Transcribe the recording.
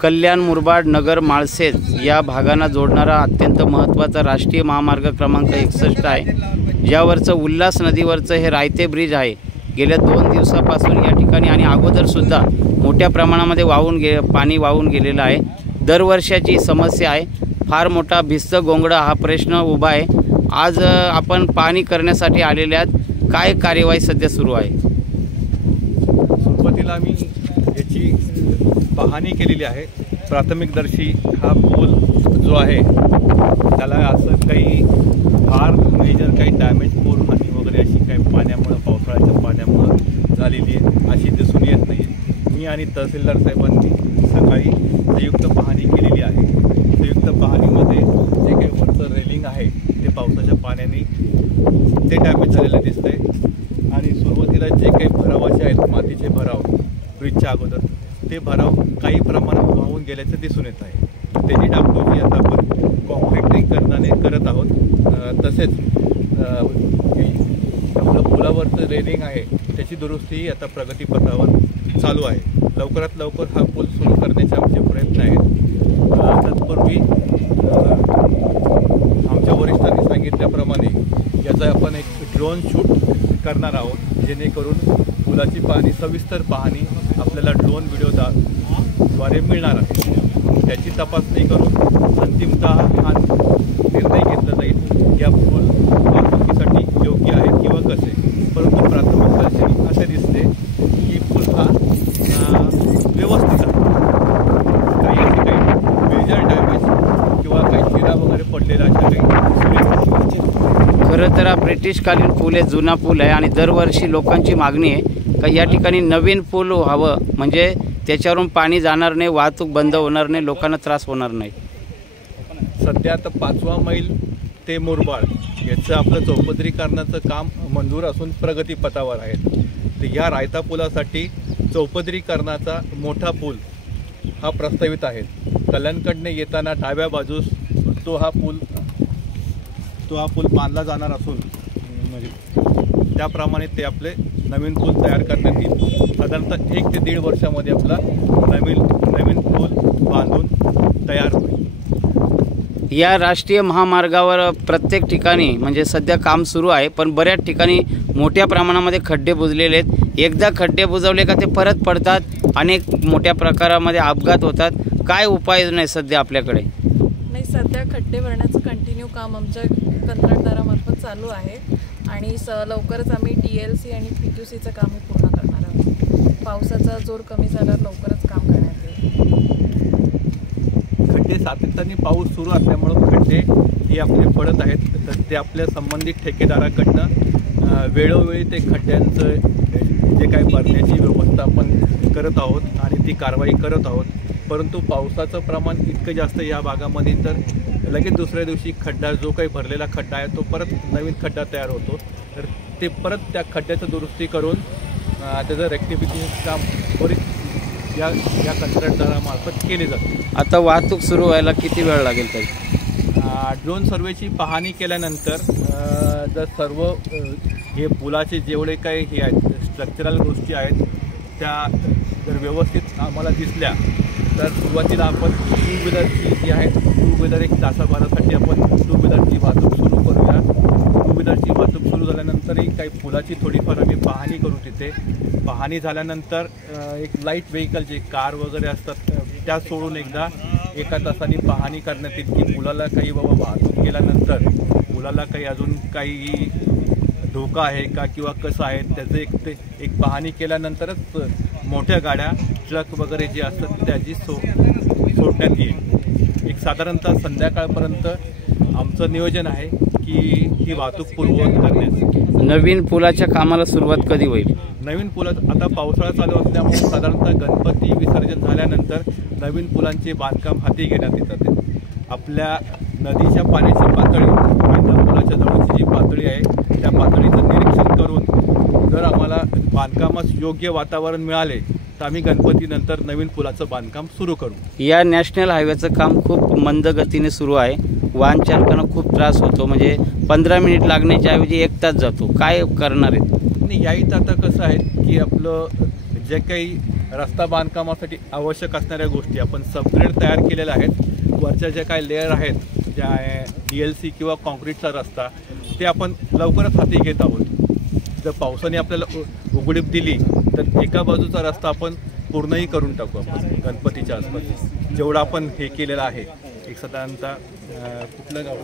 कल्याण मुरबाड नगर माळशेज या भागांना जोडणारा अत्यंत महत्त्वाचा राष्ट्रीय महामार्ग क्रमांक 61 आहे। ज्यावरचं उल्हास नदीवरचं हे रायते ब्रिज आहे। गेल्या 2 दिवसापासून या ठिकाणी आणि अगोदरसुद्धा मोठ्या प्रमाणामध्ये पाणी वाहून गेलेलं आहे। दरवर्षाची समस्या आहे। फार मोठा भिस्त गोंगडा हा प्रश्न उभा आहे। आज आपण पाहणी करण्यासाठी आलेले आहात। काय कार्यवाही सध्या सुरू आहे? सुरुवातीला आम्ही याची पाहणी केलेली आहे। प्राथमिकदर्शी हा पूल जो आहे त्याला असं काही फार मेजर काही डॅमेज पूरहानी वगैरे अशी काही पाण्यामुळे पावसाळ्याच्या पाण्यामुळे झालेली आहे अशी दिसून येत नाही। मी आणि तहसीलदार साहेबांनी सकाळी संयुक्त पाहणी केलेली आहे। संयुक्त पाहणीमध्ये जे काही वरचं रेलिंग आहे ते पावसाच्या पाण्याने ते डॅमेज झालेलं दिसतंय आणि सुरुवातीला जे काही भरावाचे आहेत मातीचे भराव ब्रिजच्या अगोदर ते भराव काही प्रमाणात वाहून गेल्याचं दिसून येत आहे। त्याची डागडुजी आता आपण कॉन्क्रीटीकरणाने करत आहोत। तसेच आपलं पुलावरचं रेलिंग आहे त्याची दुरुस्तीही आता प्रगतीपथावर चालू आहे। लवकरात लवकर हा पूल सुरू करण्याचे आमचे प्रयत्न आहेत। तत्पूर्वी आमच्या वरिष्ठांनी सांगितल्याप्रमाणे याचा आपण एक ड्रोन शूट करणार आहोत, जेणेकरून पुलाची सविस्तर पाहणी आपल्याला ड्रोन व्हिडिओद्वारे मिळणार आहे। त्याची तपासणी करून अंतिमतः हा निर्णय घेतला जाईल या पूल वाहतुकीसाठी योग्य आहे किंवा कसे। परंतु प्राथमिक दर्शनी असे दिसते की पूल हा व्यवस्थित आहे। काही मेजर डॅमेज किंवा काही चिरा वगैरे पडलेला अशा काही। खरं तर हा ब्रिटिशकालीन पूल आहे, जुना पूल आहे आणि दरवर्षी लोकांची मागणी आहे का या ठिकाणी नवीन पूल हवं, म्हणजे त्याच्यावरून पाणी जाणार नाही, वाहतूक बंद होणार नाही, लोकांना त्रास होणार नाही। सध्या आता 5वा मैल ते मुरबाड याचं आपलं चौपदरीकरणाचं काम मंजूर असून प्रगतीपथावर आहे। तर या रायता पुलासाठी चौपदरीकरणाचा मोठा पूल हा प्रस्तावित आहे। कल्याणकडने येताना डाव्या बाजूस तो हा पूल बांधला जाणार असून म्हणजे त्याप्रमाणे ते आपले नवीन पूल तयार करण्यात येईल। साधारणतः 1 ते 1.5 वर्षामध्ये आपला नवीन पूल बांधून तयार होईल। या राष्ट्रीय महामार्गावर प्रत्येक ठिकाणी म्हणजे सध्या काम सुरू आहे, पण बऱ्याच ठिकाणी मोठ्या प्रमाणामध्ये खड्डे बुजलेले आहेत। एकदा खड्डे बुजवले का ते परत पडतात, अनेक मोठ्या प्रकारामध्ये अपघात होतात। काय उपाय नाही सध्या आपल्याकडे? नाही, सध्या खड्डे भरण्याचं कंटिन्यू काम आमच्या कंत्राटदारामार्फत चालू आहे आणि लवकरच आम्ही DLC आणि PQCचं कामही पूर्ण करणार आहोत। पावसाचा जोर कमी झाल्यावर लवकरच काम करण्यात येईल। खड्डे सातत्याने पाऊस सुरू असल्यामुळं खड्डे हे आपले पडत आहेत, तर ते आपल्या संबंधित ठेकेदाराकडनं वेळोवेळी ते खड्ड्यांचं जे काही भरण्याची व्यवस्था आपण करत आहोत आणि ती कारवाई करत आहोत। परंतु पावसाचं प्रमाण इतकं जास्त या भागामध्ये तर लगेच दुसऱ्या दिवशी खड्डा जो काही भरलेला खड्डा आहे तो परत नवीन खड्डा तयार होतो, तर ते परत त्या खड्ड्याचं दुरुस्ती करून त्याचं रेक्टिफिकेशन काम त्वरित या कंत्राटदारामार्फत केले जाते। आता वाहतूक सुरू व्हायला किती वेळ लागेल तरी? ड्रोन सर्वेची पाहणी केल्यानंतर जर सर्व हे पुलाचे जेवढे काही हे आहेत स्ट्रक्चरल गोष्टी आहेत त्या जर व्यवस्थित आम्हाला दिसल्या तर सुरुवातीला आपण 2 व्हीलरची जी आहे 2 व्हीलर 1 तासाभरासाठी आपण 2 व्हीलरची वाहतूक सुरू करूया। 2 व्हीलरची वाहतूक सुरू झाल्यानंतरही काही पुलाची थोडीफार आम्ही पाहणी करू। तिथे पाहणी झाल्यानंतर एक लाईट व्हेकल जे कार वगैरे असतात त्या सोडून एकदा 1 तासाने पाहणी करण्यात येईल की पुलाला काही वाहतूक केल्यानंतर पुलाला काही अजून काही धोका आहे का किंवा कसं आहे त्याचं एक पाहणी केल्यानंतरच मोठ्या गाड्या ट्रक वगैरे जे असतात त्याची सोडण्यात येईल। एक साधारणतः संध्याकाळपर्यंत आमचं नियोजन आहे की ही वाहतूक पूर्ववत करण्याचं। नवीन पुलाच्या कामाला सुरुवात कधी होईल? नवीन पुलात आता पावसाळा चालू असल्यामुळे साधारणतः गणपती विसर्जन झाल्यानंतर नवीन पुलांचे बांधकाम हाती घेण्यात येतात। आपल्या नदीच्या पाण्याची पातळी आणि पुलाच्या जवळची जी पातळी आहे त्या पातळीचं निरीक्षण करून जर आम्हाला बांधकामास योग्य वातावरण मिळाले तर आम्ही गणपतीनंतर नवीन पुलाचं बांधकाम सुरू करू। या नॅशनल हायवेचं काम खूप मंद गतीने सुरू आहे। वाहन चालकांना खूप त्रास होतो, म्हणजे 15 मिनिट लागण्याच्या ऐवजी 1 तास जातो। काय करणार आहेत? नाही, याही आता कसं आहे की आपलं जे काही रस्ता बांधकामासाठी आवश्यक असणाऱ्या गोष्टी आपण सबग्रेड तयार केलेल्या आहेत. वरच्या ज्या काही लेअर आहेत, ज्या DLC किंवा कॉन्क्रीटचा रस्ता, ते आपण लवकरच हाती घेत आहोत. जर पावसाने आपल्याला उघडीप दिली तर एका बाजूचा रस्ता आपण पूर्णही करून टाकू आपण गणपतीच्या आसपास. जेवढं आपण हे केलेलं आहे, एक साधारणतः कुठलं गाव